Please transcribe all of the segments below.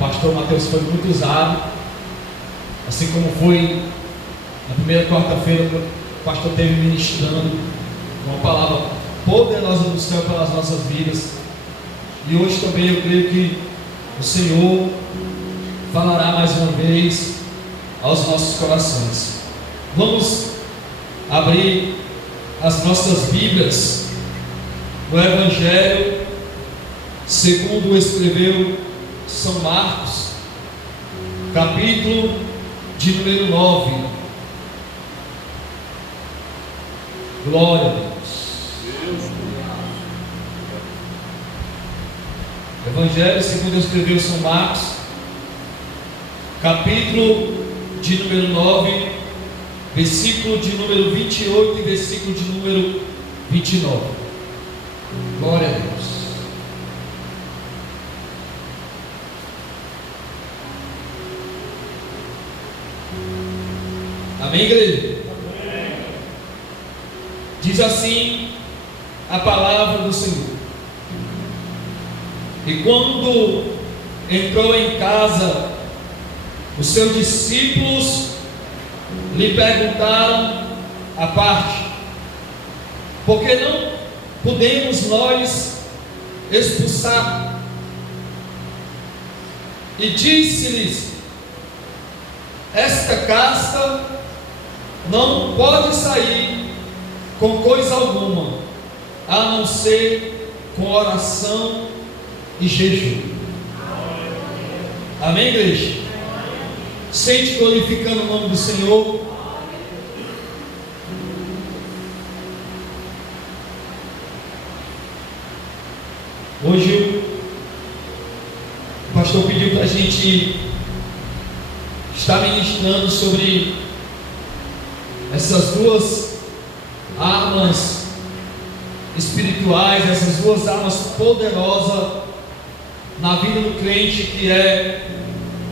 pastor Mateus foi muito usado, assim como foi na primeira quarta-feira, o pastor esteve ministrando uma palavra poderosa do céu pelas nossas vidas. E hoje também eu creio que o Senhor falará mais uma vez aos nossos corações. Vamos abrir as nossas Bíblias no Evangelho segundo escreveu São Marcos, capítulo de número 9. Glória a Deus. Evangelho segundo escreveu São Marcos, capítulo de número 9, versículo de número 28 e versículo de número 29. Glória a Deus. Amém, igreja? Amém. Diz assim a palavra do Senhor: e quando entrou em casa, os seus discípulos lhe perguntaram à parte: por que não podemos nós expulsar? E disse-lhes: esta casta não pode sair com coisa alguma, a não ser com oração e jejum. Amém, igreja? Sente glorificando o nome do Senhor. Hoje o pastor pediu para a gente estar ministrando sobre essas duas armas espirituais, essas duas armas poderosas na vida do crente, que é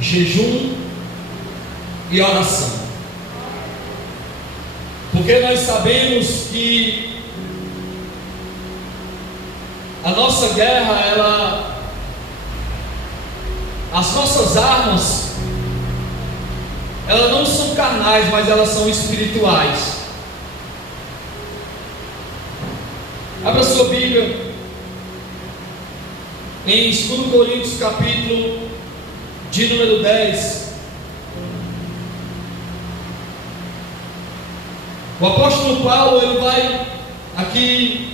jejum e oração. Porque nós sabemos que a nossa guerra, as nossas armas, elas não são carnais, mas elas são espirituais. Abra sua Bíblia em 2 Coríntios, capítulo de número 10. O apóstolo Paulo, ele vai aqui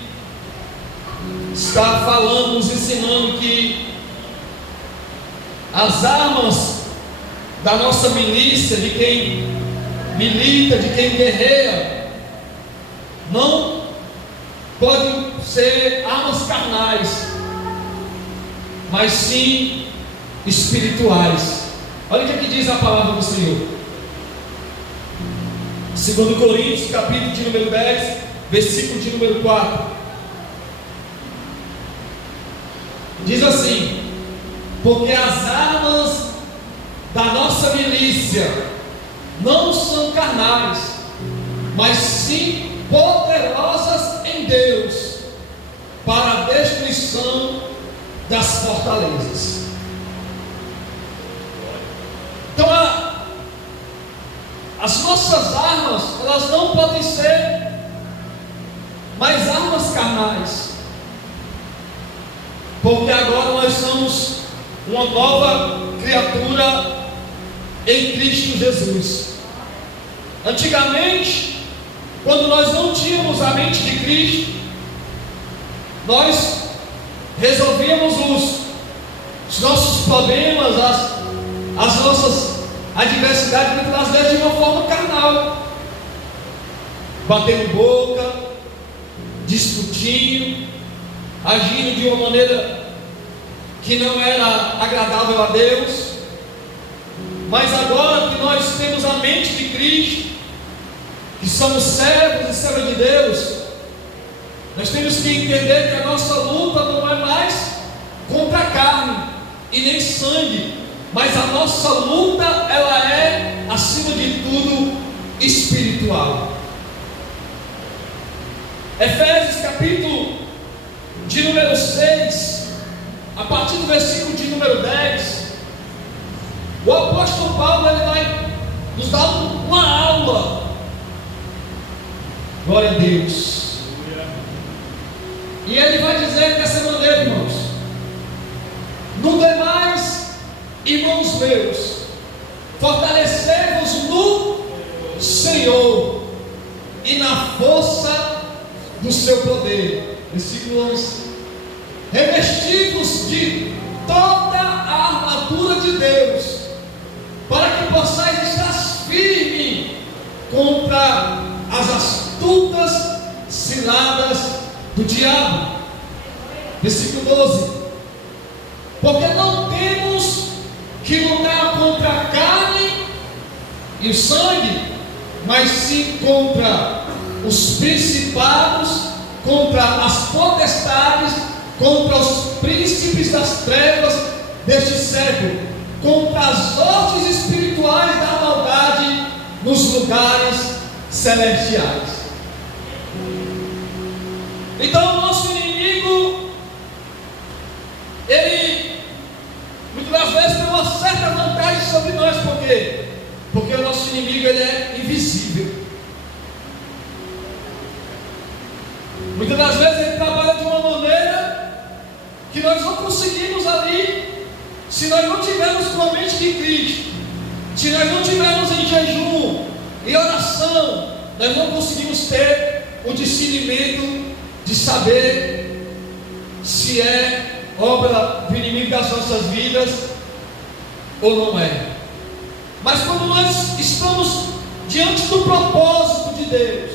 estar falando, nos ensinando que as armas da nossa milícia, de quem milita, de quem guerreia, não podem ser armas carnais, mas sim espirituais. Olha o que aqui diz a palavra do Senhor. 2 Coríntios, capítulo de número 10, versículo de número 4. Diz assim: porque as armas da nossa milícia não são carnais, mas sim poderosas em Deus para a destruição das fortalezas. Então as nossas armas, elas não podem ser mais armas carnais, porque agora nós somos uma nova criatura em Cristo Jesus. Antigamente, quando nós não tínhamos a mente de Cristo, nós resolvíamos os nossos problemas, as nossas adversidades, muitas vezes de uma forma carnal, batendo boca, discutindo, agindo de uma maneira que não era agradável a Deus. Mas agora que nós temos a mente de Cristo, que somos servos e servas de Deus, nós temos que entender que a nossa luta não é mais contra a carne e nem sangue, mas a nossa luta, ela é, acima de tudo, espiritual. Efésios, capítulo de número 6, a partir do versículo de número 10, O apóstolo Paulo, ele vai nos dar uma aula. Glória a Deus. E ele vai dizer dessa maneira, irmãos: no demais, irmãos meus, fortalecei-vos no Senhor e na força do seu poder. Versículo 11: revesti-vos de toda a armadura de Deus, para que possais estar firme contra as astutas ciladas do diabo. Versículo 12: porque não temos que lutar contra a carne e o sangue, mas sim contra os principados, contra as potestades, contra os príncipes das trevas deste século, contra as hostes espirituais da maldade nos lugares celestiais. Então o nosso inimigo, ele muitas das vezes tem uma certa vantagem sobre nós. Por quê? Porque o nosso inimigo, ele é invisível. Muitas das vezes ele trabalha de uma maneira que nós não conseguimos ali, se nós não tivermos com a mente de Cristo, se nós não tivermos em jejum e oração, nós não conseguimos ter o discernimento de saber se é obra do inimigo das nossas vidas ou não é. Mas quando nós estamos diante do propósito de Deus,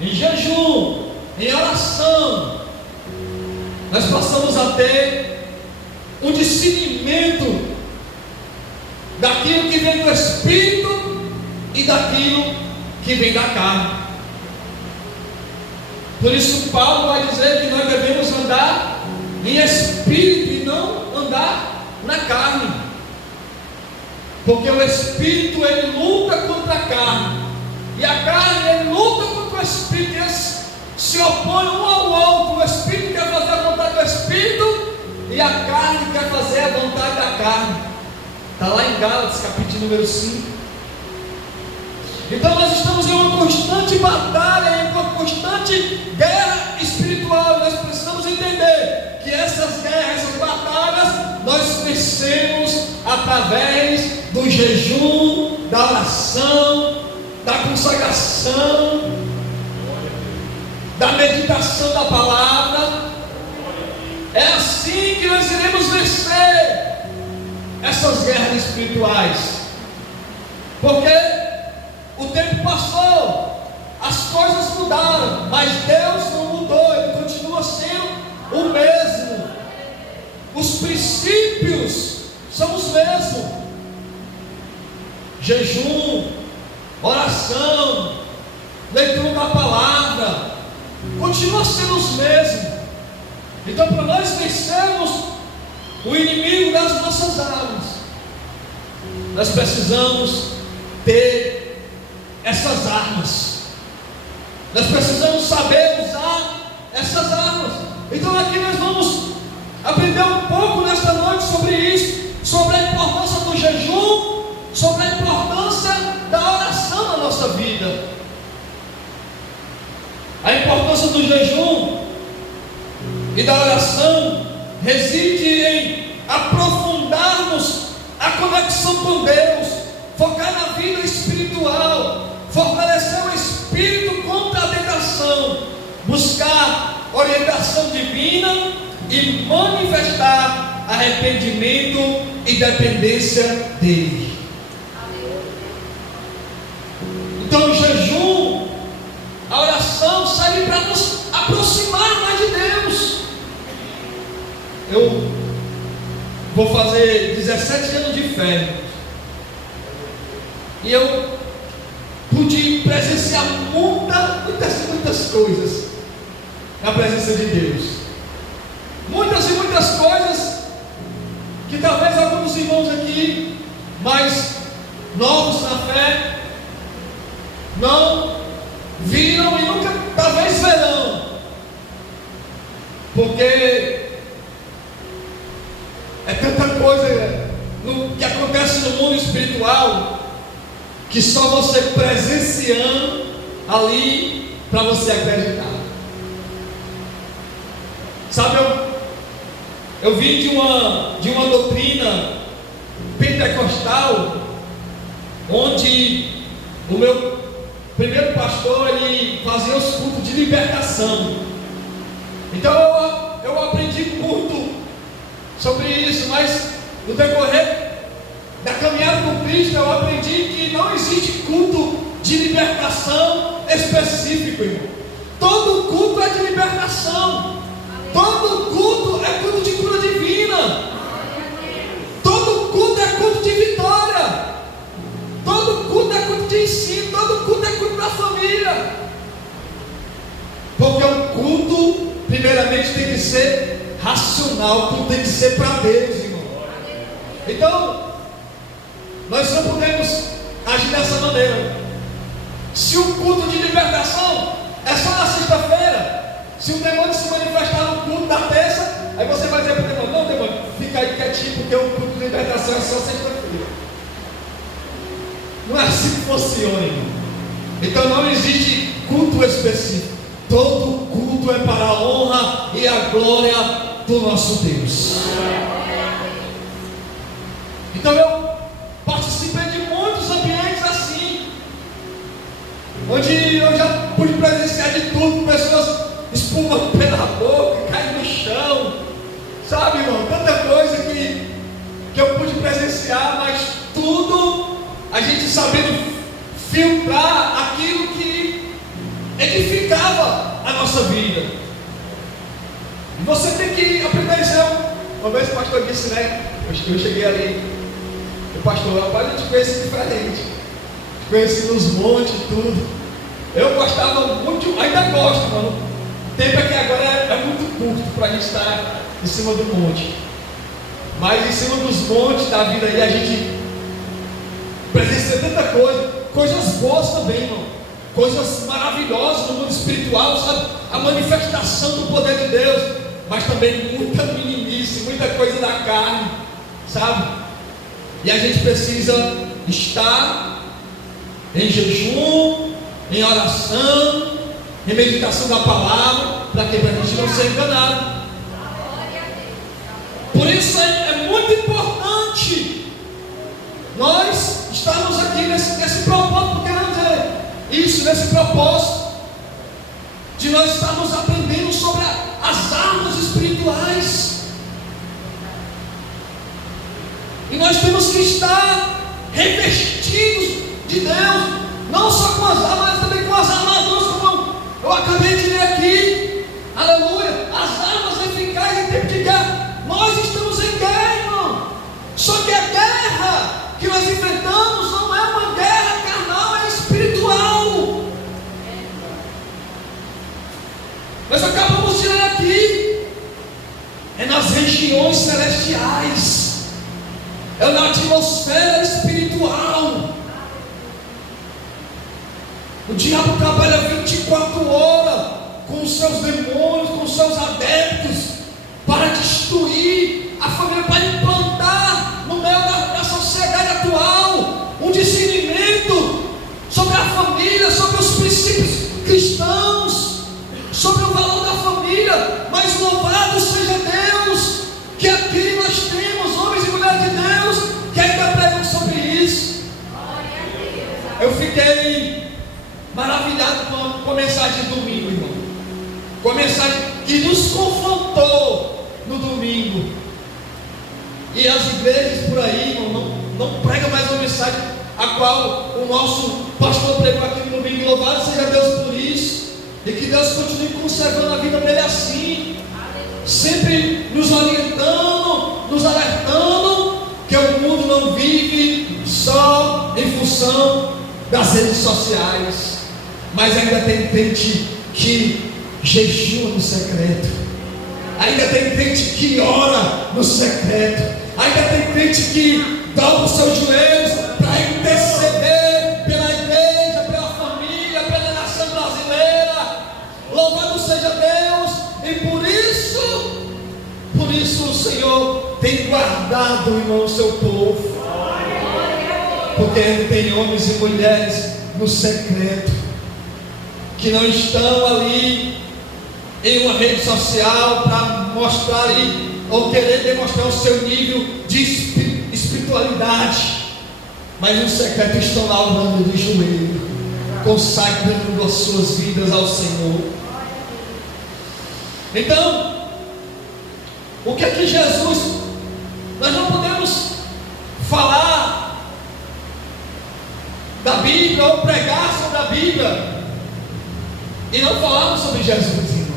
em jejum, em oração, nós passamos a ter um discernimento daquilo que vem do Espírito e daquilo que vem da carne. Por isso Paulo vai dizer que nós devemos andar em Espírito e não andar na carne, porque o Espírito, ele luta contra a carne, e a carne, ele luta contra o Espírito, e eles se opõem um ao outro. O Espírito quer fazer a vontade do Espírito e a carne quer fazer a vontade da carne. Está lá em Gálatas, capítulo número 5. Então nós estamos em uma constante batalha, em uma constante guerra espiritual, e nós precisamos entender que essas guerras, essas batalhas, nós vencemos através do jejum, da oração, da consagração, da meditação da palavra. É assim que nós iremos vencer essas guerras espirituais, porque o tempo passou, as coisas mudaram, mas Deus não mudou, Ele continua sendo o mesmo. Os princípios são os mesmos: jejum, oração, leitura da palavra, continua sendo os mesmos. Então, para nós vencermos o inimigo das nossas almas, nós precisamos ter essas armas. Nós precisamos saber usar essas armas. Então aqui nós vamos aprender um pouco nesta noite sobre isso, sobre a importância do jejum, sobre a importância da oração na nossa vida. A importância do jejum e da oração reside em aprofundarmos a conexão com Deus, focar na vida espiritual, fortalecer o espírito contra a tentação, buscar orientação divina e manifestar arrependimento e dependência dele. Então o jejum, a oração serve para nos aproximar mais de Deus. Eu vou fazer 17 anos de fé, e eu pude presenciar muitas coisas na presença de Deus. Muitas e muitas coisas que talvez alguns irmãos aqui mais novos na fé não viram e nunca talvez verão, porque é tanta coisa que acontece acontece no mundo espiritual que só você presenciando ali para você acreditar. Sabe, eu vim de uma doutrina pentecostal, onde o meu primeiro pastor, ele fazia os cultos de libertação. Então eu aprendi muito sobre isso, mas no decorrer da caminhada com Cristo eu aprendi que não existe culto de libertação específico, irmão. Todo culto é de libertação. Todo culto é culto de cura divina. Todo culto é culto de vitória. Todo culto é culto de ensino. Todo culto é culto da família. Porque o culto, primeiramente, tem que ser racional. O culto tem que ser para Deus, irmão. Então, nós não podemos agir dessa maneira. Se o culto de libertação é só na sexta-feira, se o demônio se manifestar no culto da terça, aí você vai dizer para o demônio: não, demônio, fica aí quietinho, porque o culto de libertação é só sexta-feira. Não é assim que funciona, irmão. Então não existe culto específico. Todo culto é para a honra e a glória do nosso Deus. Então eu participei de muitos ambientes assim, onde eu já pude presenciar de tudo, pessoas espumando pela boca, caindo no chão, sabe, irmão, tanta coisa que eu pude presenciar, mas tudo a gente sabendo filtrar aquilo que edificava a nossa vida. E você tem que aprender isso. Uma vez o pastor disse, né, eu cheguei ali, o pastor: rapaz, eu te conheci diferente, te conheci nos montes e tudo. Eu gostava muito, ainda gosto, mano. O tempo é que agora é muito curto para a gente estar em cima do monte. Mas em cima dos montes da vida aí a gente presencia tanta coisa, coisas boas também, irmão. Coisas maravilhosas no mundo espiritual, sabe? A manifestação do poder de Deus, mas também muita meninice, muita coisa da carne, sabe? E a gente precisa estar em jejum, em oração, em meditação da palavra, para que a gente não seja enganado. Por isso é muito importante nós estarmos aqui nesse propósito, porque vamos dizer isso, nesse propósito de nós estarmos aprendendo sobre as armas espirituais. E nós temos que estar revestidos de Deus, não só com as armas, mas também com as armaduras, como eu acabei de ler aqui. Aleluia! As armas eficazes em tempo de guerra. Nós estamos em guerra, irmão. Só que a guerra que nós enfrentamos não é uma guerra carnal, é espiritual. Nós acabamos de ler aqui. É nas regiões celestiais, é na atmosfera espiritual. O diabo trabalha 24 horas com os seus demônios, com os seus adeptos, para destruir a família, para implantar no meio da sociedade atual um discernimento sobre a família, sobre os princípios cristãos, sobre o valor da família. Mas louvado seja Deus, que aqui nós temos homens e mulheres de Deus que ainda pregam sobre isso. Eu fiquei maravilhado com a mensagem de domingo, irmão. Com a mensagem que nos confrontou no domingo. E as igrejas por aí, irmão, não pregam mais uma mensagem a qual o nosso pastor pregou aqui no domingo. Louvado seja Deus por isso. E que Deus continue conservando a vida dele assim, sempre nos orientando, nos alertando que o mundo não vive só em função das redes sociais, mas ainda tem crente que jejua no secreto, ainda tem crente que ora no secreto, ainda tem crente que dobra os seus joelhos para interceder pela igreja, pela família, pela nação brasileira. Louvado seja Deus. E por isso o Senhor tem guardado, irmão, o seu povo. Porque tem homens e mulheres no secreto, que não estão ali em uma rede social para mostrar ali, ou querer demonstrar o seu nível de espiritualidade, mas no secreto estão lá orando de joelho, consagrando as suas vidas ao Senhor. Então, o que é que Jesus, nós não podemos falar da Bíblia ou pregar sobre a Bíblia e não falarmos sobre Jesus, irmão.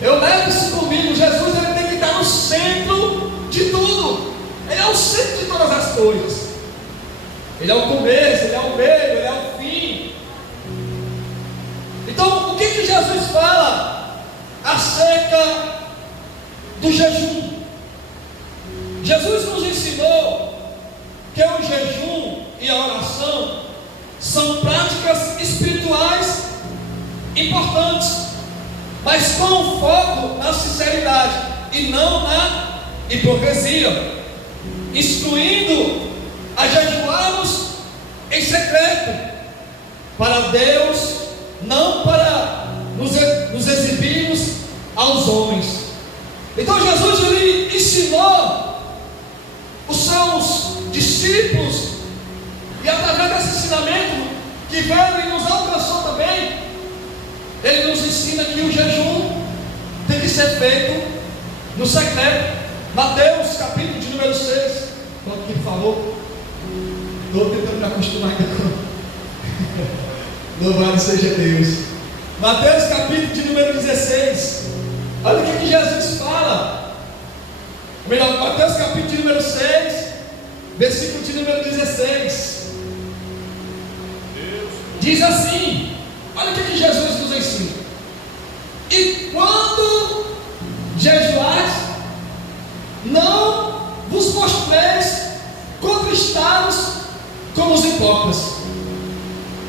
Eu levo isso comigo. Jesus, ele tem que estar no centro de tudo. Ele é o centro de todas as coisas. Ele é o começo, ele é o meio, ele é o fim. Então, o que Jesus fala acerca do jejum? Jesus nos ensinou que o jejum e a oração são práticas espirituais importantes, mas com foco na sinceridade e não na hipocrisia, instruindo a jejuarmos em secreto para Deus, não para nos exibirmos aos homens. Então Jesus, ele ensinou os seus discípulos, e através desse ensinamento que veio e nos alcançou também, ele nos ensina que o jejum tem que ser feito no secreto. Mateus capítulo de número 6, quando que falou, estou tentando me acostumar aqui com louvado seja Deus. Mateus capítulo de número 16, olha o que Jesus fala. Melhor, Mateus capítulo de número 6, versículo de número 16, diz assim, olha o que Jesus nos ensina: e quando jejuares, não vos mostreis contristados como os hipócritas,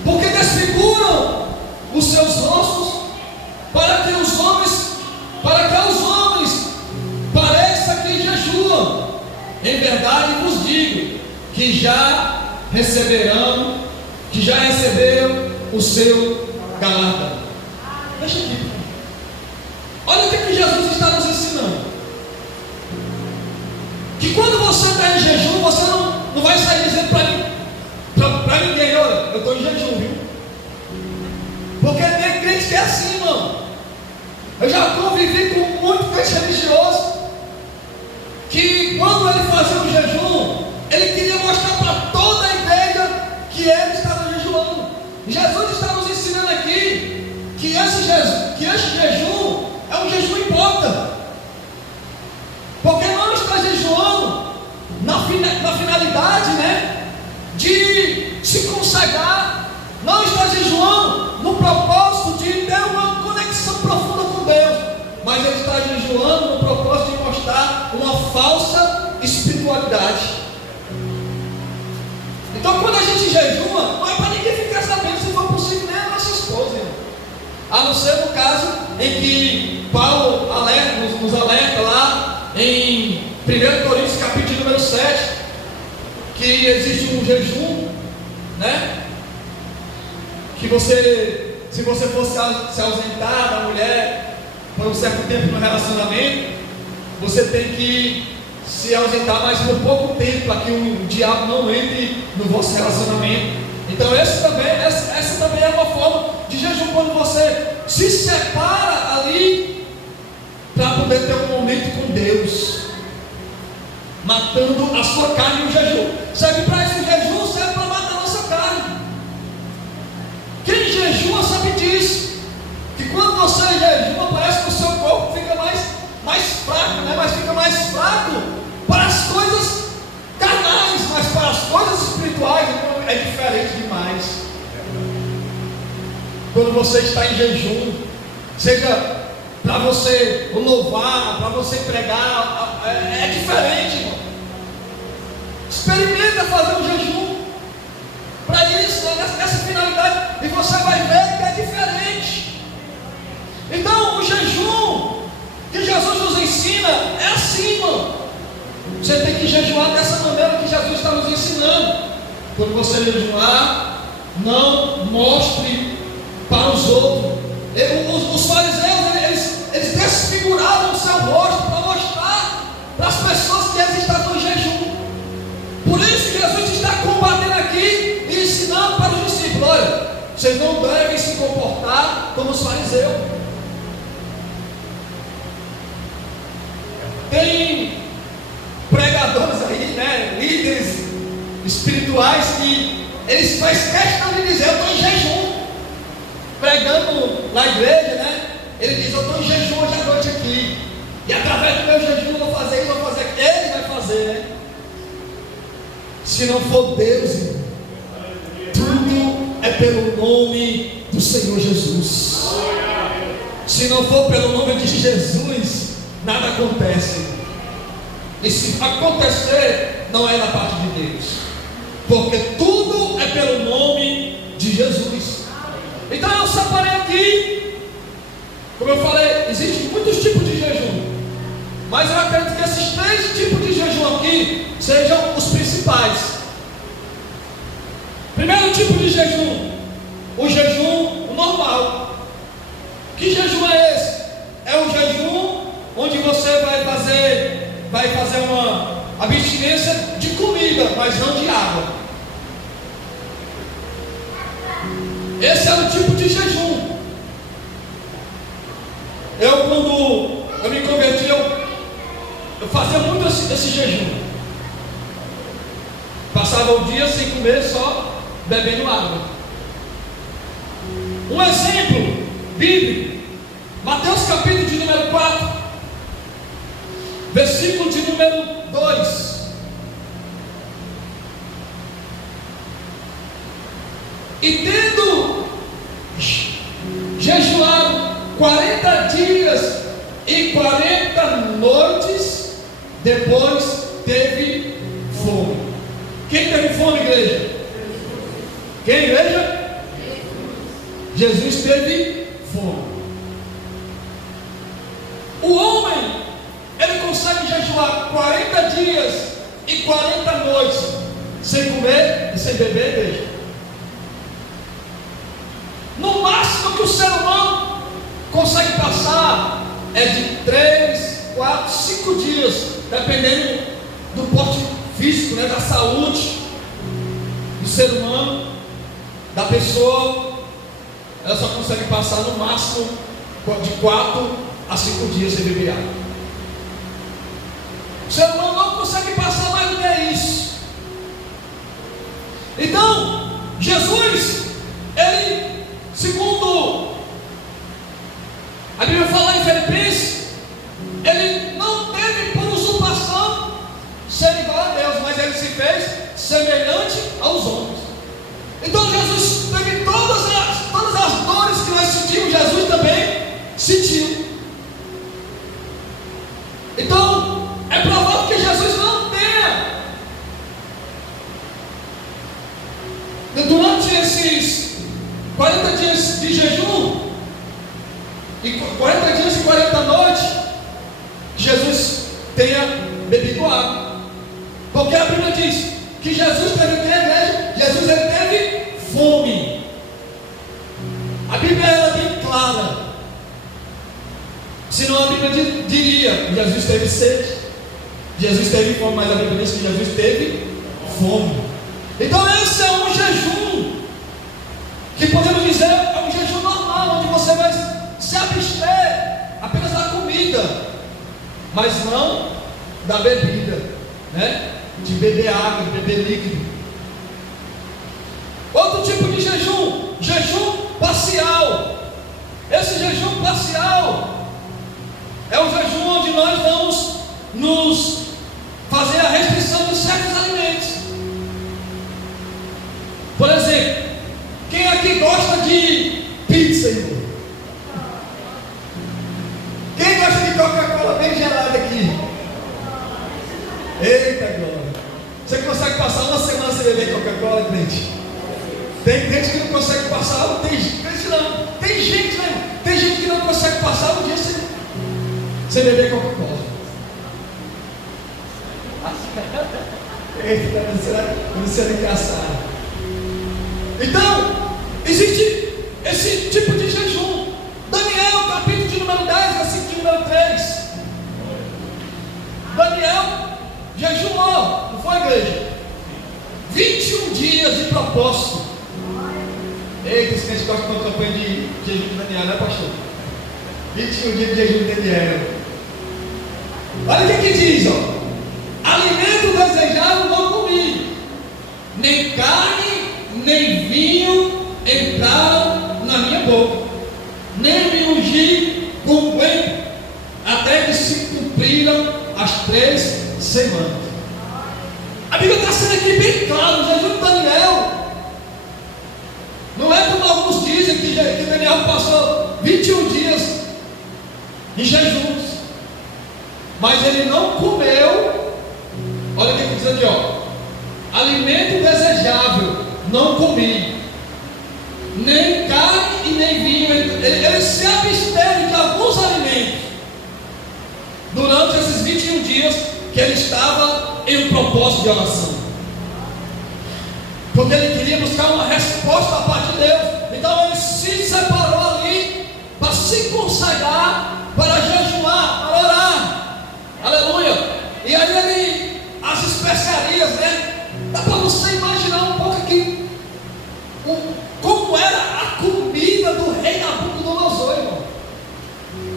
porque desfiguram os seus rostos para que aos homens pareça que jejuam. Em verdade vos digo que já receberam o seu galardão. Deixa aqui. Olha o que Jesus está nos ensinando. Que quando você está em jejum, você não vai sair dizendo para ninguém: olha, eu estou em jejum, viu? Porque tem crente que é assim, irmão. Eu já convivi com muito crente religioso que quando ele fazia o jejum, ele queria mostrar para toda a igreja que ele estava jejuando. Jesus está nos ensinando aqui que esse jejum é um jejum hipócrita, porque não está jejuando na finalidade, né, de se consagrar, não está jejuando no propósito de ter uma conexão profunda com Deus, mas ele está jejuando no propósito de mostrar uma falsa espiritualidade. Então, quando a gente jejua, não é para ninguém ficar sabendo, se for possível, nem a nossa esposa, irmão. A não ser no caso em que Paulo nos alerta lá em 1 Coríntios capítulo número 7, que existe um jejum, né? Que se você for se ausentar da mulher por um certo tempo no relacionamento, você tem que se ausentar mais por pouco tempo, para que o diabo não entre no vosso relacionamento. Então essa também é uma forma de jejum, quando você se separa ali para poder ter um momento com Deus, matando a sua carne no jejum. Serve para esse jejum, serve para matar a nossa carne. Quem jejua sabe disso, que quando você jejua, parece que o seu corpo fica mais fraco, né? Mas fica mais fraco para as coisas carnais, mas para as coisas espirituais é diferente demais. Quando você está em jejum, seja para você louvar, para você pregar, é diferente, irmão. Experimenta fazer um jejum para isso, nessa finalidade, e você vai ver que é diferente. Então, o jejum que Jesus nos ensina é assim, irmão. Você tem que jejuar dessa maneira que que Jesus está nos ensinando. Quando você jejuar, não mostre para os outros. Os fariseus, eles desfiguravam o seu rosto para mostrar para as pessoas que eles estavam em jejum. Por isso que Jesus está combatendo aqui e ensinando para os discípulos: olha, vocês não devem se comportar como os fariseus. Tem pregadores aí, né, líderes espirituais, que eles fazem questão de dizer: eu estou em jejum, pregando na igreja, né? Ele diz: eu estou em jejum hoje à noite aqui, e através do meu jejum eu vou fazer isso, vou fazer aquilo. Ele vai fazer, né? Se não for Deus, irmão, tudo é pelo nome do Senhor Jesus. Se não for pelo nome de Jesus, nada acontece. E se acontecer, não é da parte de Deus, porque tudo é pelo nome de Jesus. Então eu separei aqui, como eu falei, existem muitos tipos de jejum, mas eu acredito que esses 3 tipos de jejum aqui sejam os principais. Primeiro tipo de jejum, o jejum normal. Que jejum é esse? É um jejum onde você vai fazer uma abstinência de comida, mas não de água. Esse é o tipo de jejum. Quando eu me converti, eu fazia muito esse jejum. Passava o dia sem comer, só bebendo água. Um exemplo bíblico, Mateus capítulo de número 4, versículo de número 2. E tendo jejuado 40 dias e 40 noites, depois teve fome. Quem teve fome, igreja? Quem, igreja? Jesus teve fome. O homem, ele consegue jejuar 40 dias e 40 noites sem comer e sem beber, igreja. No máximo que o ser humano consegue passar é de 3, 4, 5 dias, dependendo do porte físico, né, da saúde do ser humano, da pessoa. Ela só consegue passar no máximo de 4 a 5 dias sem beber água. O ser humano não consegue passar mais do que isso. Então, Jesus, ele, segundo a Bíblia fala em Filipenses, ele não teve por usurpação ser igual a Deus, mas ele se fez semelhante aos homens. Então Jesus teve todas as dores que nós sentimos, Jesus também sentiu. Então é provável que Jesus não tenha, durante esses 40 dias de jejum e 40 dias e 40 noites, Jesus tenha bebido água. Porque a Bíblia diz que Jesus teve o que, igreja? Jesus, ele teve fome. A Bíblia é bem clara. Senão a Bíblia diria: Jesus teve sede, Jesus teve fome, mas a Bíblia diz que Jesus teve fome. Então esse é um jejum que podemos dizer é um jejum normal, onde você vai se abster apenas da comida, mas não da bebida, né? De beber água, de beber líquido. Outro tipo de jejum, jejum parcial. Esse jejum parcial é um jejum onde nós vamos nos fazer a restrição de certos alimentos. Por exemplo, quem aqui gosta de pizza, irmão? Quem gosta de Coca-Cola bem gelada aqui? Eita glória! Você consegue passar uma semana sem beber Coca-Cola, crente? Tem gente que não consegue passar, tem gente não. Tem gente, né? Tem gente que não consegue passar um dia sem beber Coca-Cola. Eita, você é engraçado. Então, existe esse tipo de jejum. Daniel, capítulo de número 10, versículo de número 3. Daniel jejuou, não foi, igreja? 21 dias de propósito. Eita, esse crente gosta de uma campanha de jejum de Daniel, não é, pastor? 21 dias de jejum de Daniel. Olha o que diz, ó. Alimento desejado não comi, nem carne, nem vinho entraram na minha boca, nem me ungi com unguento, até que se cumpriram as 3 semanas. A Bíblia está sendo aqui bem claro, o jejum de Daniel não é como alguns dizem que Daniel passou 21 dias em jejuns, mas ele não comeu. Olha o que diz aqui, ó. Alimento desejável não comi, nem carne e nem vinho. Ele se absteve de alguns alimentos durante esses 21 dias que ele estava em um propósito de oração, porque ele queria buscar uma resposta da parte de Deus. Então ele se separou ali para se consagrar, para jejuar, para orar. Aleluia. E aí ele, as especiarias, né? Dá para você imaginar um pouco aqui como era a comida do rei Nabucodonosor, irmão.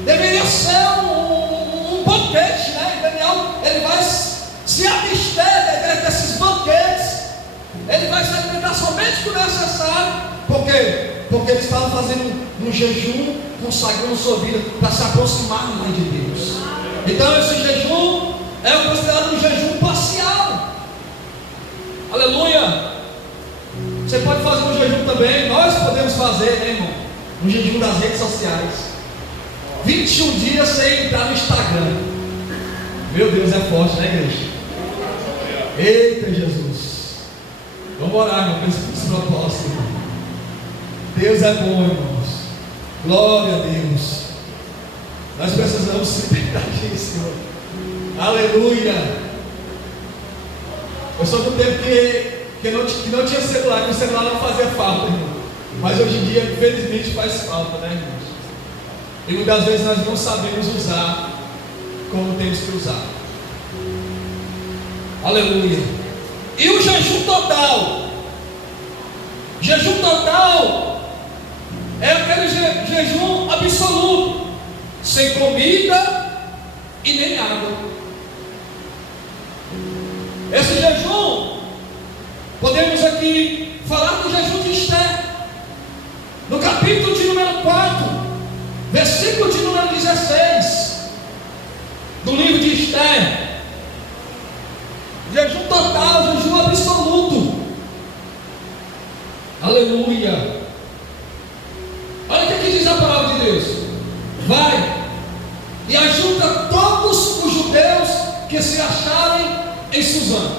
Deveria ser um banquete, né? E Daniel, ele vai se abster desses banquetes. Ele vai se alimentar somente com o necessário. Por quê? Porque ele estava fazendo um jejum, consagrando sua vida para se aproximar mais de Deus. Então esse jejum é considerado um jejum parcial. Aleluia. Você pode fazer um jejum também. Nós podemos fazer, né, irmão? Um jejum das redes sociais. 21 dias sem entrar no Instagram. Meu Deus, é forte, né, igreja? Eita, Jesus. Vamos orar, irmão, com esse propósito, irmão. Deus é bom, irmãos. Glória a Deus. Nós precisamos se libertar disso, Senhor. Aleluia. Eu sou do tempo que não tinha celular, que o celular não fazia falta, irmão. Mas hoje em dia, infelizmente, faz falta, né, irmãos? E muitas vezes nós não sabemos usar como temos que usar. Aleluia. E o jejum total? Jejum total é aquele jejum absoluto, sem comida e nem água. Esse jejum, podemos aqui falar do jejum de Esther, no capítulo de número 4, versículo de número 16, do livro de Esther. Jejum total, jejum absoluto. Aleluia. Olha o que diz a palavra de Deus. Vai e ajunta todos os judeus que se acharem em Suzã,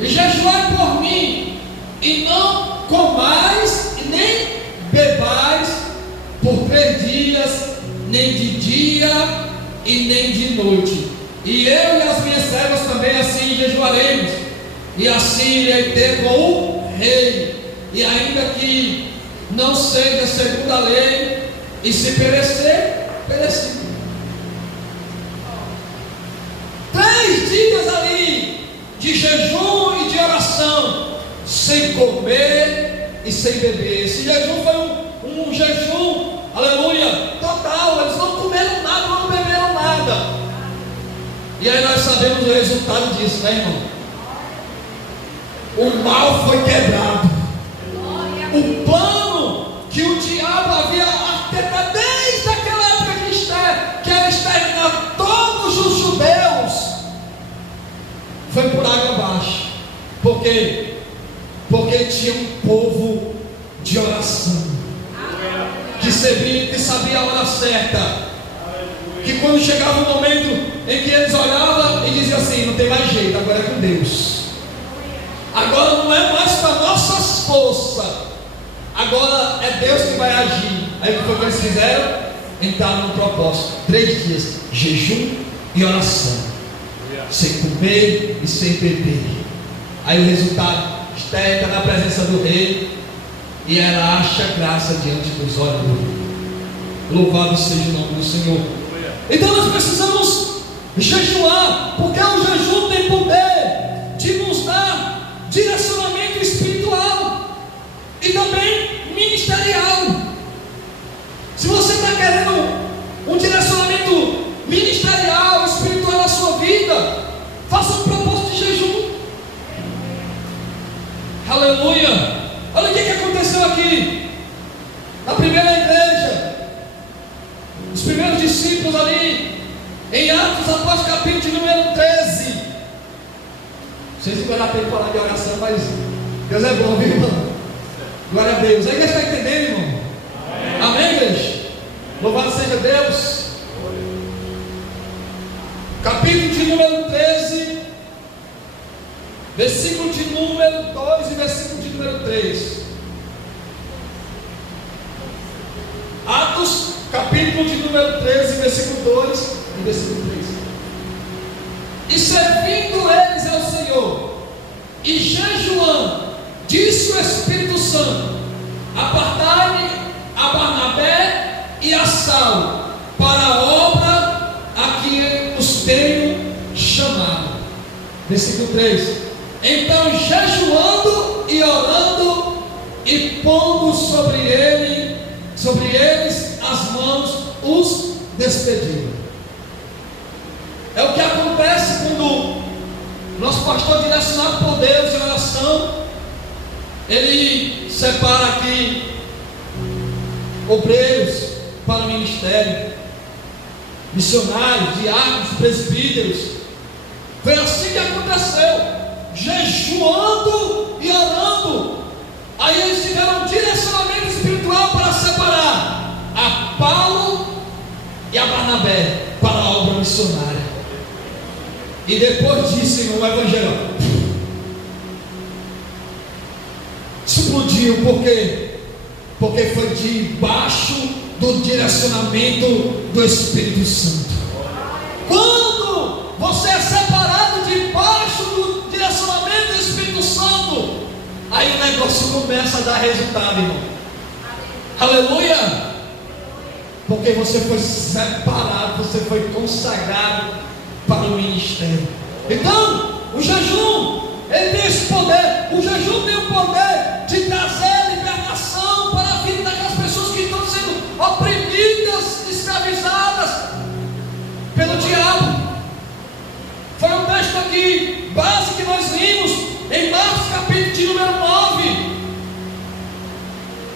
e jejuai por mim, e não comais e nem bebais por 3 dias, nem de dia e nem de noite. E eu e as minhas servas também assim jejuaremos, e assim irei ter com o rei, e ainda que não seja segundo a lei, e se perecer, pereci. 3 dias ali de jejum e de oração, sem comer e sem beber. Esse jejum foi um jejum, aleluia, total. Eles não comeram nada, não beberam nada. E aí nós sabemos o resultado disso, né, irmão? O mal foi quebrado. O plano que o diabo havia arquitetado desde aquela época de Esther, que era exterminar todos os judeus, foi por água abaixo. Por quê? Porque tinha um povo de oração, que sabia a hora certa, que quando chegava o momento em que eles olhavam e diziam assim: não tem mais jeito, agora é com Deus, agora não é mais com as nossas forças, agora é Deus que vai agir. Aí o que foi que eles fizeram? Entraram no propósito, 3 dias, jejum e oração. sem comer e sem beber. Aí o resultado, Esther está na presença do rei e ela acha graça diante dos olhos do rei. Louvado seja o nome do Senhor. Então nós precisamos jejuar, porque o jejum tem poder de nos dar direcionamento espiritual e também ministerial. Se você está querendo um direcionamento ministerial, espiritual na sua vida, faça um propósito de jejum. Aleluia. Olha o que aconteceu aqui na primeira igreja. Os primeiros discípulos ali em Atos Apóstolos, capítulo de número 13. Não sei se vai dar tempo de falar de oração, mas Deus é bom, viu, irmão? Glória a Deus. A igreja está entendendo, irmão? Amém, igreja? Louvado seja Deus. Capítulo de número 13, versículo de número 2 e versículo de número 3. Atos, capítulo de número 13, versículo 2 e versículo 3. E servindo eles ao Senhor e jejuando, disse o Espírito Santo: apartai-me a Barnabé e a Saulo para a obra a que os tenho chamado. Versículo 3. Então, jejuando e orando e pondo sobre eles as mãos, os despediram. É o que acontece quando nosso pastor, direcionado por Deus em oração, ele separa aqui obreiros para o ministério, missionários, diáconos, presbíteros. Foi assim que aconteceu, jejuando e orando. Aí eles tiveram um direcionamento espiritual para separar a Paulo e a Barnabé para a obra missionária. E depois disso, irmão, o evangelho explodiu. Por quê? Porque foi debaixo do direcionamento do Espírito Santo. Quando você é separado debaixo do direcionamento do Espírito Santo, aí o negócio começa a dar resultado, irmão. Aleluia! Porque você foi separado, você foi consagrado para o ministério. Então, o jejum, ele tem esse poder. O jejum tem o poder de trazer libertação para a vida daquelas pessoas que estão sendo oprimidas, escravizadas pelo diabo. Foi um texto aqui, base que nós vimos em Marcos capítulo de número 9,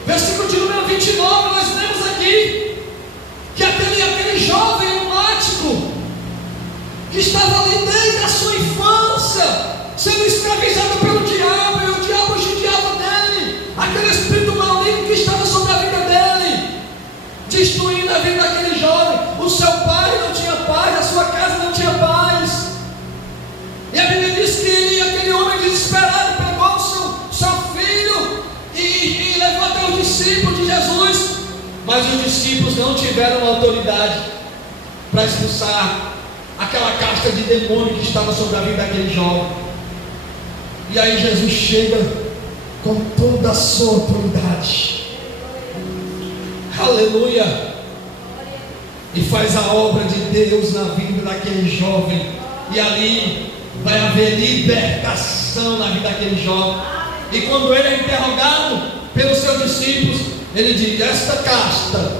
versículo de número 29, nós lemos aqui que aquele jovem lunático que estava ali desde a sua infância, sendo escravizado pelo diabo, e o diabo judiava dele, aquele espírito maligno que estava sobre a vida dele, destruindo a vida daquele jovem. O seu pai não tinha paz, a sua casa não tinha paz, e a Bíblia diz que aquele homem desesperado pegou o seu filho e levou até os discípulos de Jesus, mas os discípulos não tiveram autoridade para expulsar aquela casta de demônio que estava sobre a vida daquele jovem. E aí Jesus chega com toda a sua autoridade, aleluia, e faz a obra de Deus na vida daquele jovem. E ali vai haver libertação na vida daquele jovem. E quando ele é interrogado pelos seus discípulos, ele diz: esta casta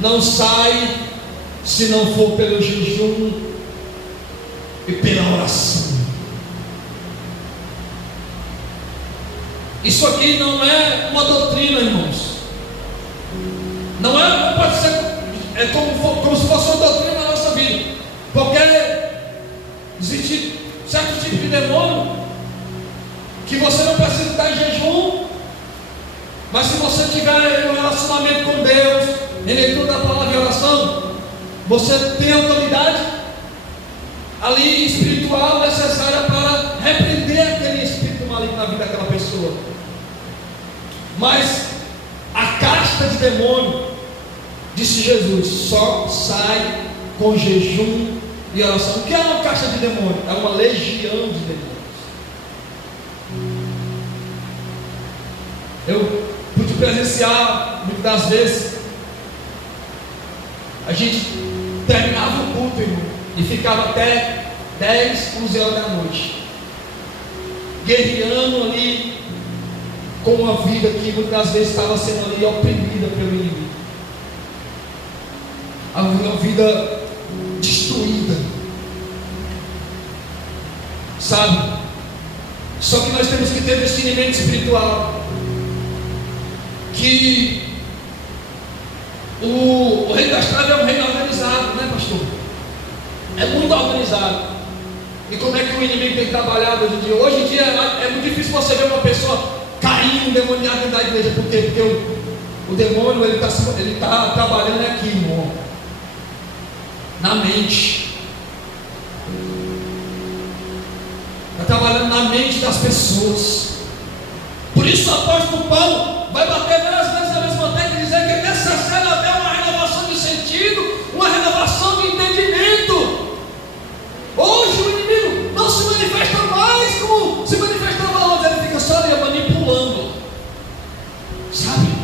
não sai se não for pelo jejum e pela oração. Isso aqui não é uma doutrina, irmãos. Não é, pode ser, como se fosse uma doutrina na nossa vida. Porque existe certo tipo de demônio que você não precisa estar em jejum, mas se você tiver um relacionamento com Deus, em leitura da palavra de oração, você tem autoridade ali espiritual necessária para repreender aquele espírito maligno na vida daquela pessoa. Mas a casta de demônio, disse Jesus, só sai com jejum e oração. O que é uma caixa de demônio? É uma legião de demônios. Eu pude presenciar muitas das vezes. A gente terminava o culto, irmão, e ficava até 10, 11 horas da noite, guerreando ali com uma vida que muitas das vezes estava sendo ali oprimida pelo inimigo. Uma vida destruída, sabe? Só que nós temos que ter discernimento espiritual, que o reino das trevas é um reino organizado, né, pastor? É muito organizado. E como é que o inimigo tem trabalhado hoje em dia? Hoje em dia é muito difícil você ver uma pessoa caindo endemoniada dentro da igreja. Por quê? Porque o demônio ele está trabalhando aqui, irmão, na mente. Está trabalhando na mente das pessoas. Por isso o apóstolo Paulo vai bater várias vezes na mesma tecla e dizer que é necessário haver uma renovação de sentido, uma renovação de entendimento. Hoje o inimigo não se manifesta mais como se manifestava antes, ele fica só ali manipulando, sabe?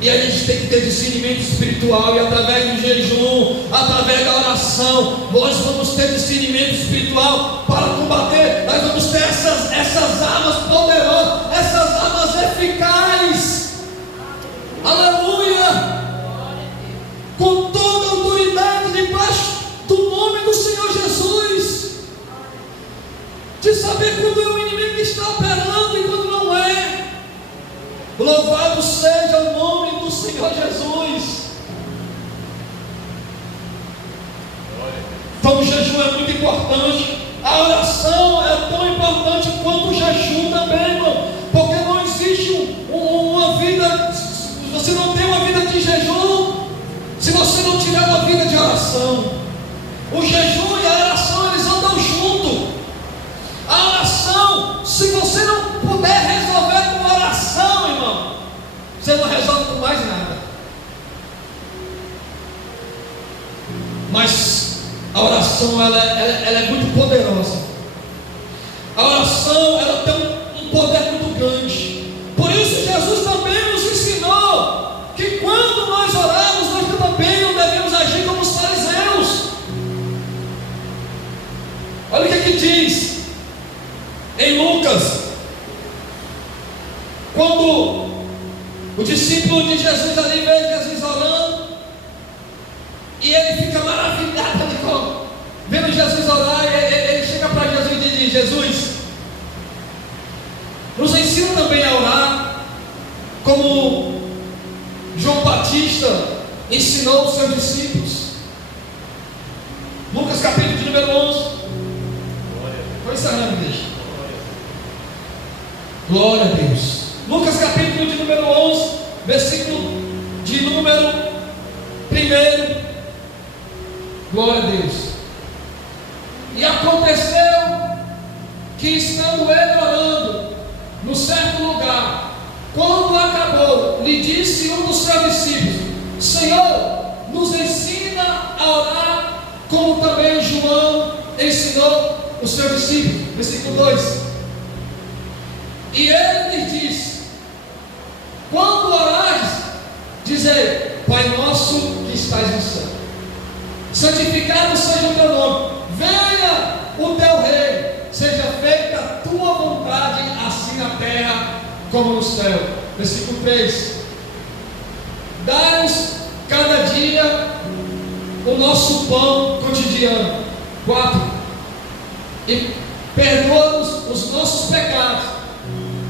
E a gente tem que ter discernimento espiritual, e através do jejum, através da oração, nós vamos ter discernimento espiritual para combater. Nós vamos ter essas armas poderosas, essas armas eficazes, aleluia, com toda a autoridade debaixo do nome do Senhor Jesus, de saber quando é o inimigo que está operando e quando não é. Louvado seja o nome do Senhor Jesus. Então o jejum é muito importante. A oração é tão importante quanto o jejum também, irmão. Porque não existe uma vida, você não tem uma vida de jejum se você não tiver uma vida de oração. O jejum e a oração, eles andam junto. A oração, se você não puder resolver com oração, irmão, você não resolve com mais nada. Mas a oração, ela é muito poderosa. A oração, ela tem um poder muito grande. Por isso Jesus também nos ensinou que quando nós oramos, nós também não devemos agir como os fariseus. Olha o que diz em Lucas, quando o discípulo de Jesus ali vê Jesus orando, e ele fica maravilhado vendo Jesus orar, e ele chega para Jesus e diz: Jesus, nos ensina também a orar, como João Batista ensinou os seus discípulos. Lucas capítulo de número 11. Estou encerrando, deixa. Glória a Deus. Lucas capítulo de número 11, versículo de número 1. Glória a Deus. E aconteceu que, estando ele orando no certo lugar, quando acabou, lhe disse um dos seus discípulos: Senhor, nos ensina a orar, como também João ensinou os seus discípulos. Versículo 2. E ele lhes disse: quando orares, dizei: Pai nosso que estás no céu, santificado seja o teu nome, venha o teu reino, seja feita a tua vontade, assim na terra como no céu. Versículo 3. Dai-nos cada dia o nosso pão cotidiano. 4. E perdoa-nos os nossos pecados,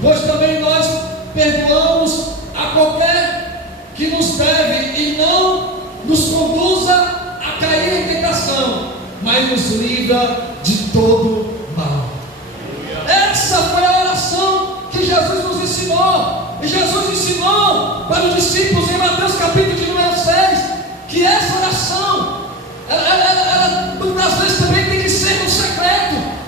pois também nós perdoamos a qualquer que nos deve, e não nos conduza a cair em tentação, mas nos livra de todo mal. Essa foi a oração que Jesus nos ensinou. E Jesus ensinou para os discípulos em Mateus capítulo de número 6, que essa oração, ela muitas vezes também tem que ser no secreto.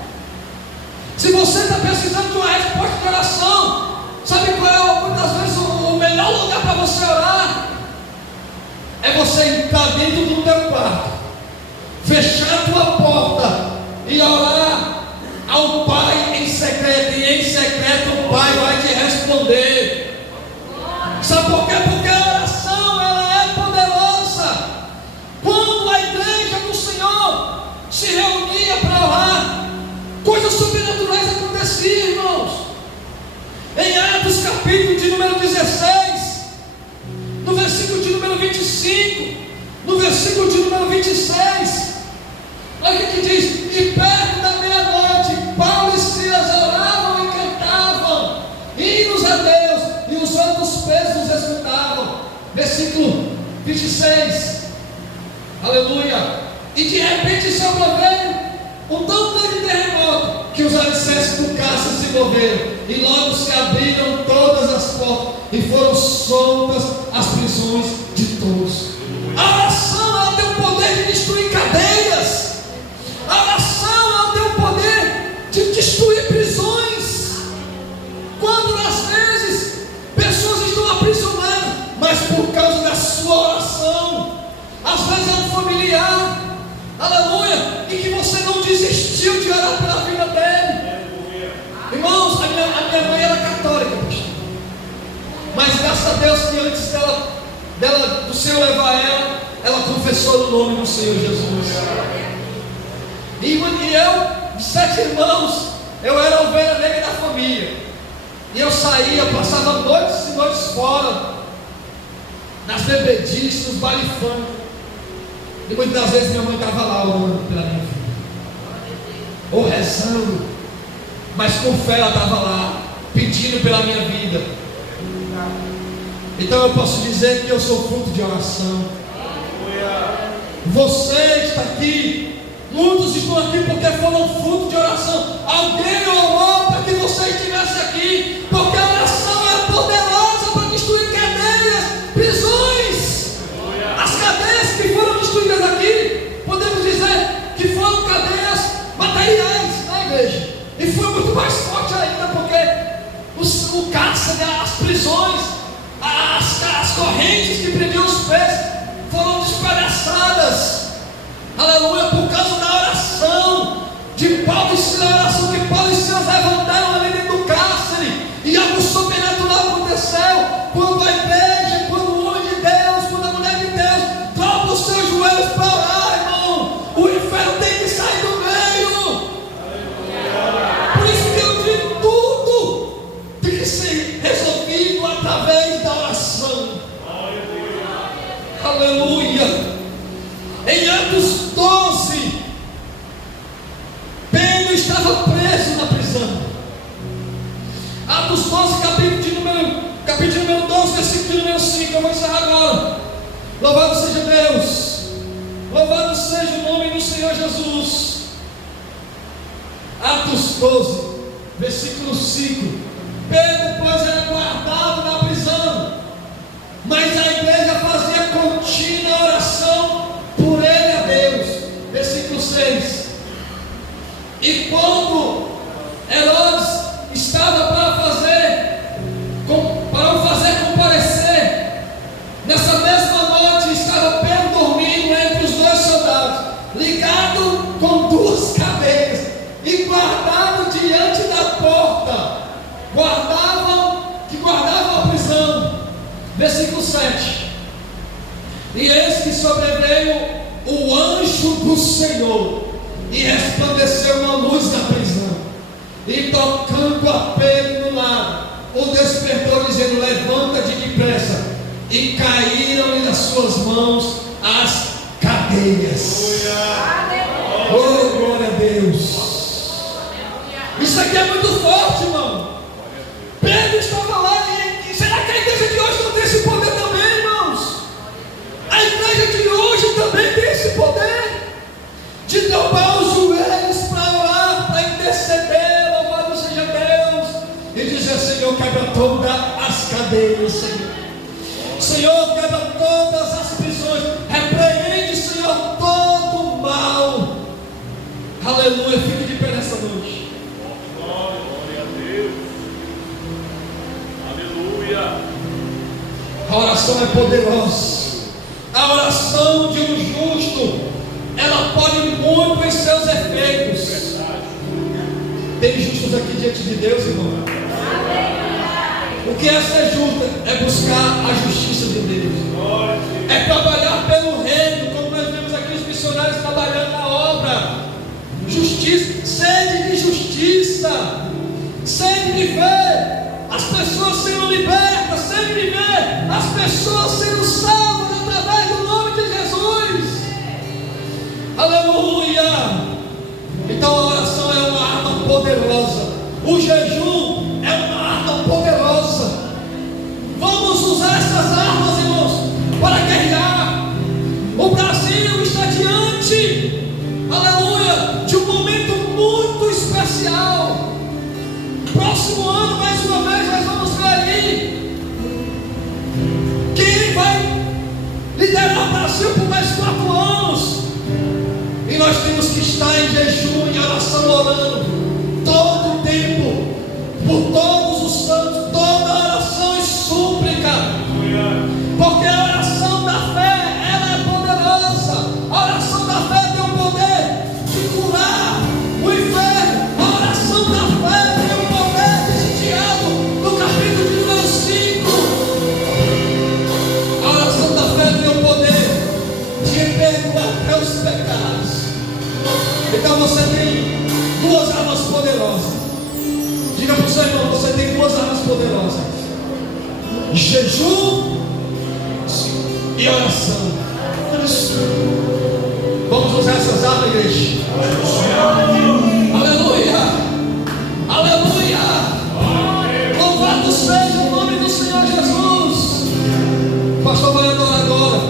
Se você está precisando de uma resposta de oração, sabe qual é muitas vezes o melhor lugar para você orar? É você entrar dentro do teu quarto, fechar a tua porta e orar ao Pai em secreto, e em secreto o Pai vai te responder. Sabe por quê? Porque a oração, ela é poderosa. Quando a igreja do Senhor se reunia para orar, coisas sobrenaturais aconteciam, irmãos. Em Atos capítulo de número 16, no versículo de número 25, no versículo de número 26, olha o que diz: e perto da meia-noite, Paulo e Silas oravam e cantavam hinos a Deus, e os outros presos os escutavam. Versículo 26, aleluia. E de repente se sobreveio um tão grande terremoto que os alicerces do cárcere se moveram, e logo se abriram todas as portas e foram soltas as prisões de todos. A oração, ela tem o poder de destruir cadeias. A oração, ela tem o poder de destruir prisões. Quando às vezes pessoas estão aprisionadas, mas por causa da sua oração, às vezes é um familiar, aleluia, e que você não desistiu de orar pela vida dele. Irmãos, a minha mãe era católica, mas graças a Deus que antes do Senhor levar ela confessou o nome do Senhor Jesus. E eu, de 7 irmãos, eu era a ovelha negra da família. E eu saía, passava noites e noites fora, nas bebedices, nos baile funk. E muitas vezes minha mãe estava lá orando pela minha vida, ou rezando, mas com fé ela estava lá, pedindo pela minha vida. Então eu posso dizer que eu sou fruto de oração. Você está aqui, muitos estão aqui porque foram fruto de oração. Alguém orou para que você estivesse aqui, porque a oração é poderosa para destruir cadeias, prisões. As cadeias que foram destruídas aqui, podemos dizer que foram cadeias materiais na igreja, e foi muito mais forte ainda, porque o cárcere, as prisões, as correntes que prendiam os pés foram despedaçadas, aleluia, por causa da oração de Paulo e Silas. A oração que Paulo e Silas levantaram ali dentro do cárcere, e algo sobrenatural aconteceu. Quando a igreja, quando o homem de Deus, quando a mulher de Deus dobra os seus joelhos para orar, irmão, o inferno tem que sair do meio. Por isso que eu digo, tudo tem que ser resolvido através da oração. Aleluia. Em Atos 12, Pedro estava preso na prisão. Atos 12, capítulo de número 12, versículo de número 5. Eu vou encerrar agora. Louvado seja Deus, louvado seja o nome do Senhor Jesus. Atos 12, versículo 5. Pedro, pois, era guardado na prisão, mas a igreja fazia contínua oração por ele a Deus. Versículo 6. E quando Herodes estava para o fazer comparecer, nessa mesma noite estava Pedro dormindo entre os 2 soldados, ligado com 2 cadeias e guardado diante da porta, que guardavam a prisão. Versículo 7. E eis que sobreveio o anjo do Senhor, e resplandeceu uma luz na prisão, e tocando a Pedro no lado, o despertou, dizendo: levanta-te depressa. E caíram-lhe das suas mãos as cadeias. Oh, glória a Deus. Isso aqui é muito forte, irmão. Pedro estava lá, e será que a igreja de hoje não tem esse poder também, irmãos? A igreja de hoje também tem esse poder de dobrar os joelhos para orar, para interceder, louvado seja Deus, e dizer: Senhor, quebra todas as cadeias, Senhor. Senhor, quebra todas as prisões, repreende, Senhor, todo o mal. Aleluia, fique de pé nessa noite. Glória a Deus. Aleluia. A oração é poderosa. A oração de um justo, ela ela pode muito em seus efeitos. Tem justos aqui diante de Deus, irmão? O que é ser justo? É buscar a justiça de Deus. É trabalhar pelo reino, como nós vemos aqui os missionários trabalhando na obra. Justiça, sede de justiça, sede de ver as pessoas sendo libertas, sede de ver as pessoas sendo salvas através do nome de Jesus. Aleluia! Então a oração é uma arma poderosa. O jejum é uma arma poderosa. Vamos usar essas armas, irmãos, para guerrear. O Brasil está diante, aleluia, de um momento muito especial. Próximo ano, mais uma vez, nós vamos ver aí quem vai liderar o Brasil por mais 4 anos. E nós temos que estar em jejum e oração, orando todo o tempo, por todos os santos, toda oração e súplica, porque a oração da fé, ela é poderosa. A oração da fé tem o poder de curar o enfermo. A oração da fé tem o poder, de Tiago, no capítulo de número 5. A oração da fé tem o poder de perdoar teus pecados. Então você tem 2 armas poderosas. Diga para o seu irmão, você tem 2 armas poderosas: jejum e oração. Vamos usar essas armas, igreja. Aleluia! Aleluia! Louvado seja o nome do Senhor Jesus. O pastor vai adorar agora.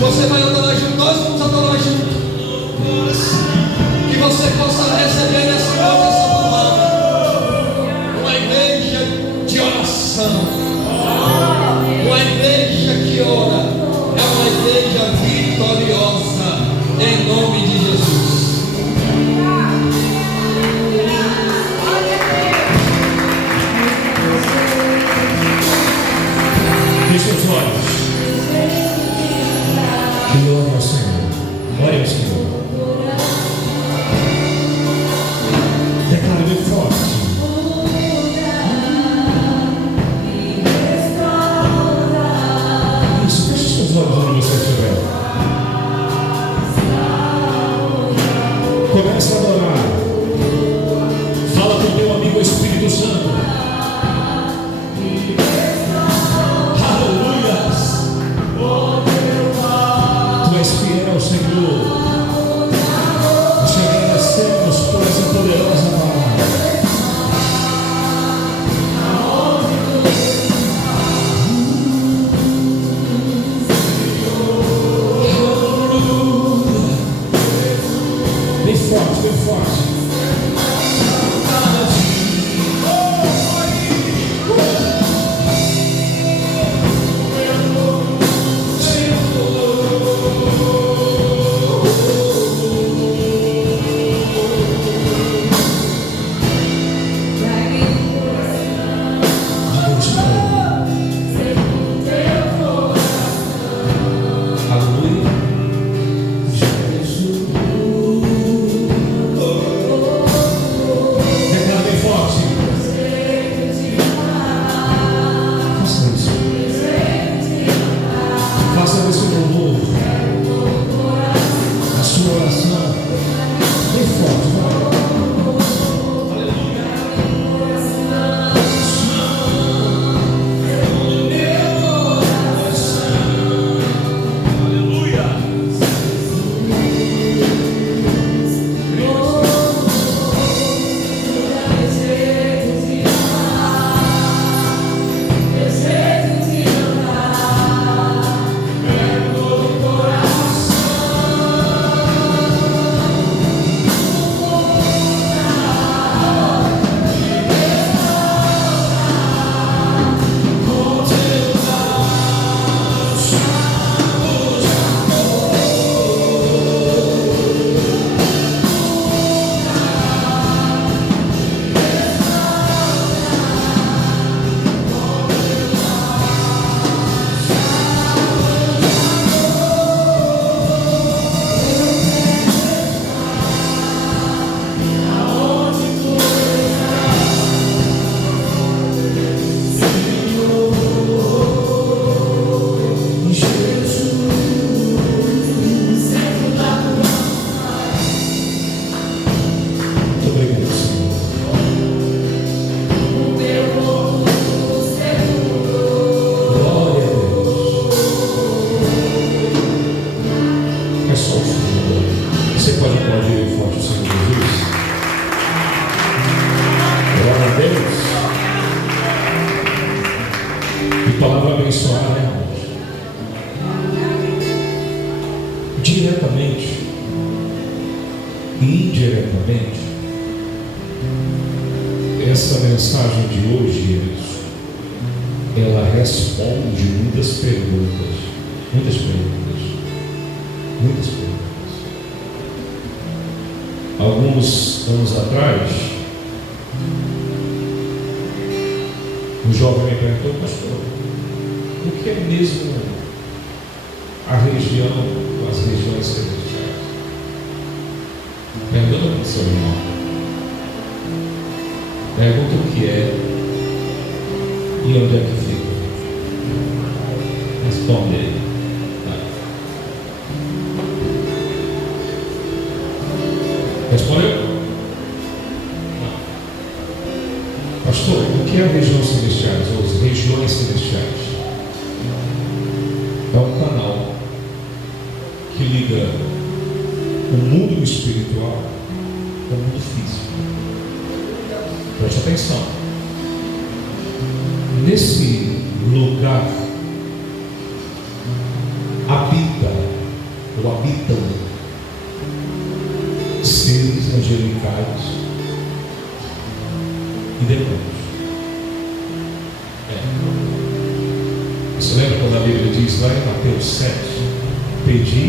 Você vai adorar junto, nós vamos adorar junto. Que você possa receber nessa noite essa palavra. Uma igreja de oração, uma igreja que ora, é uma igreja vitoriosa, em nome de Jesus. Feche os olhos. Glória ao Senhor. Glória ao Senhor. Declara bem forte. Isso, feche seus olhos onde você estiver. Comece a adorar. Fala com o teu amigo Espírito Santo. Aleluia. Tu és fiel ao Senhor. Nós te agradecemos por essa poderosa palavra. Bem forte, bem forte. Aleluia. Jesus. pode aplaudir forte o Senhor Jesus? Glória a Deus. Que palavra abençoada, né, irmãos? Diretamente e indiretamente, essa mensagem de hoje, ela responde muitas perguntas. Alguns anos atrás, um jovem me perguntou: pastor, o que é mesmo a região, as regiões celestiais? Pergunta para o seu irmão. Pergunta o que é e onde é que fica. Responde ele. Respondeu? Não. Pastor, o que é a região celestiais ou as regiões celestiais? É um canal que liga o mundo espiritual com o mundo físico. Preste atenção. Nesse lugar habitam seres angelicais e demônios. Você lembra quando a Bíblia diz lá em Mateus 7: pedi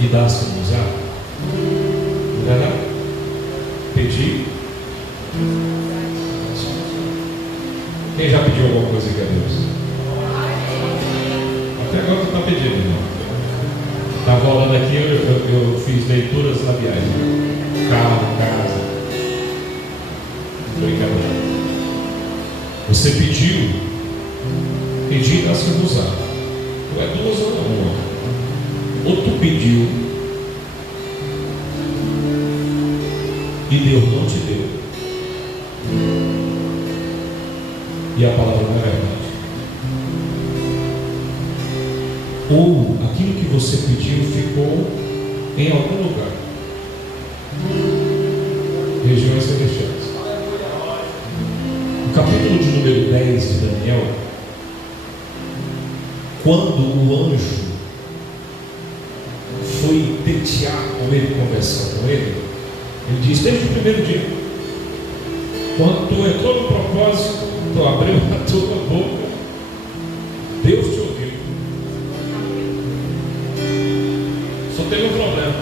e dá-se-vos-á? Não é não? Pedi. Quem já pediu alguma coisa aqui a Deus? Até agora tu está pedindo, irmão. Estava olhando aqui, eu fiz leituras labiais. Carro, casa. Brincadeira. Você pediu, pedi para se usar. Não é duas ou uma. Ou tu pediu e Deus não te deu, e a palavra não é verdade. Ou aquilo que você pediu ficou em algum lugar. Regiões celestiais. No capítulo de número 10 de Daniel, quando o anjo foi tetear com ele, conversar com ele, ele diz: desde o primeiro dia, quando tu entrou no propósito, tu abriu a tua boca, Deus te ouviu. Só teve um problema.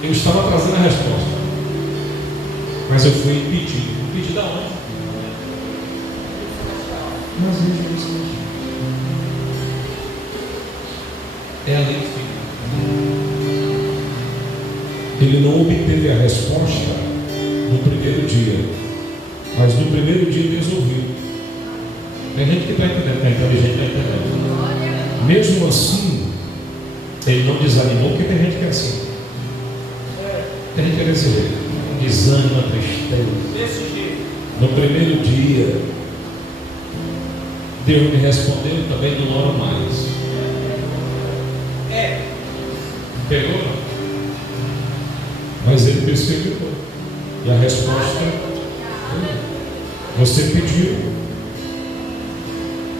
Eu estava trazendo a resposta, mas eu fui pedir. Pedir da onde? Nas regiões celestiais. É ali que fica. Ele não obteve a resposta no primeiro dia, mas no primeiro dia Deus ouviu. Tem gente que está entendendo, está inteligente, está entendendo. Mesmo assim, ele não desanimou, porque tem gente que é assim. Tem gente que é desse jeito. Desânimo, tristeza. Desse jeito. No primeiro dia, Deus me respondeu, também não oro mais. Pegou? Mas ele percebeu. E a resposta: você pediu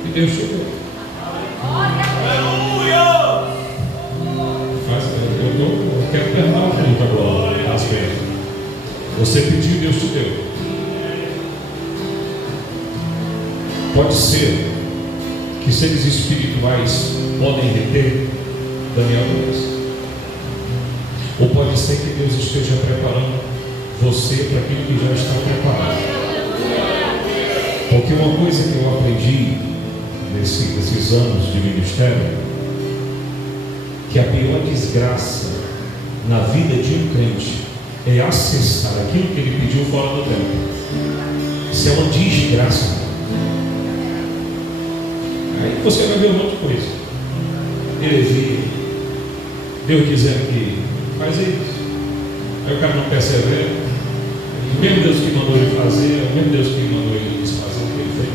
e Deus te deu. Aleluia! Eu quero terminar o culto agora. As vezes. Você pediu e Deus te deu. Pode ser que seres espirituais podem reter Daniel 2. Ou pode ser que Deus esteja preparando você para aquilo que já está preparado. Porque uma coisa que eu aprendi nesses anos de ministério, que a pior desgraça na vida de um crente é acessar aquilo que ele pediu fora do tempo. Isso é uma desgraça. Aí você vai ver um monte de coisa. Heresia, Deus dizendo que faz isso. Aí o cara não persevera. O mesmo Deus que mandou ele fazer, é o mesmo Deus que mandou ele desfazer o que ele fez.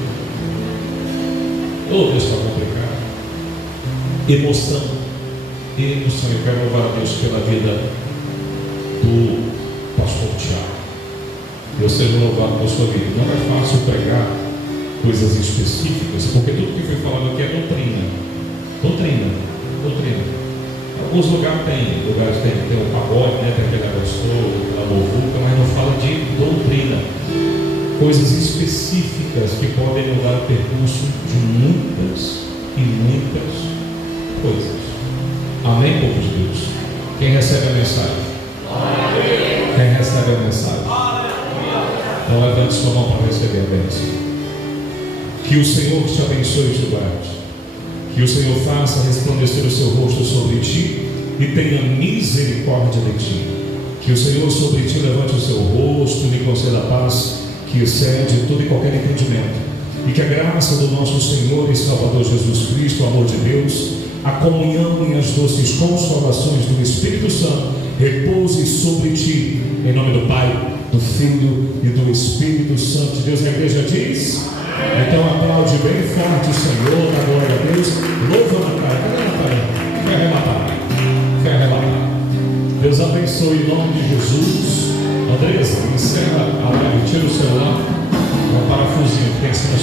Ô, Deus está complicado. Emoção. E, Senhor, eu quero louvar a Deus pela vida do pastor Tiago. Deus seja louvado pela sua vida. Não é fácil pregar coisas específicas, porque tudo que foi falado aqui é doutrina. Doutrina. Alguns lugares tem um pagode, né? Tem aquele negócio todo, aquela bovuca, mas não fala de doutrina. Coisas específicas que podem mudar o percurso de muitas e muitas coisas. Amém, povo de Deus? Quem recebe a mensagem? Quem recebe a mensagem? Então levante sua mão para receber a bênção. Que o Senhor te abençoe e te guarde. Que o Senhor faça resplandecer o seu rosto sobre ti e tenha misericórdia de ti. Que o Senhor sobre ti levante o seu rosto e lhe conceda a paz que excede todo e qualquer entendimento. E que a graça do nosso Senhor e Salvador Jesus Cristo, o amor de Deus, a comunhão e as doces consolações do Espírito Santo repouse sobre ti, em nome do Pai, do Filho e do Espírito Santo de Deus. E a igreja diz: então aplaude bem forte o Senhor, dá glória a Deus. Louva a Natália. Cadê a Natália? Quer arrematar. Deus abençoe em nome de Jesus. Andresa, encerra a live, tira o celular, um parafusinho que tem em cima.